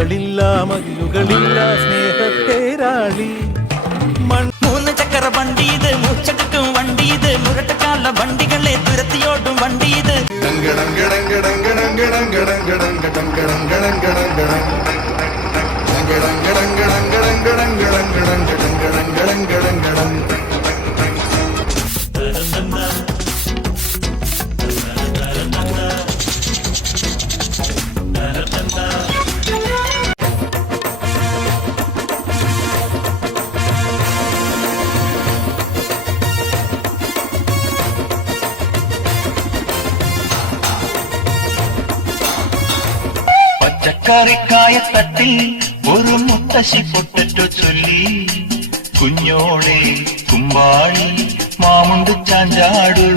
കല്ലുകളില്ല മതിലുകളില്ല സ്നേഹത്തേരാളി. മൂന്ന് ചക്കര വണ്ടി ഇത്, മൂച്ചെടുക്കും വണ്ടി ഇത്, മുരട്ടക്കാല വണ്ടികളെ തുരത്തിയോട്ടും വണ്ടി ഇത്. പച്ചക്കറിക്കായത്തട്ടിൽ ഒരു മുത്തശ്ശി പൊട്ടറ്റോ ചൊല്ലി, കുഞ്ഞോളെ കുമ്പാളി മാമുണ്ട് ചാഞ്ചാടു.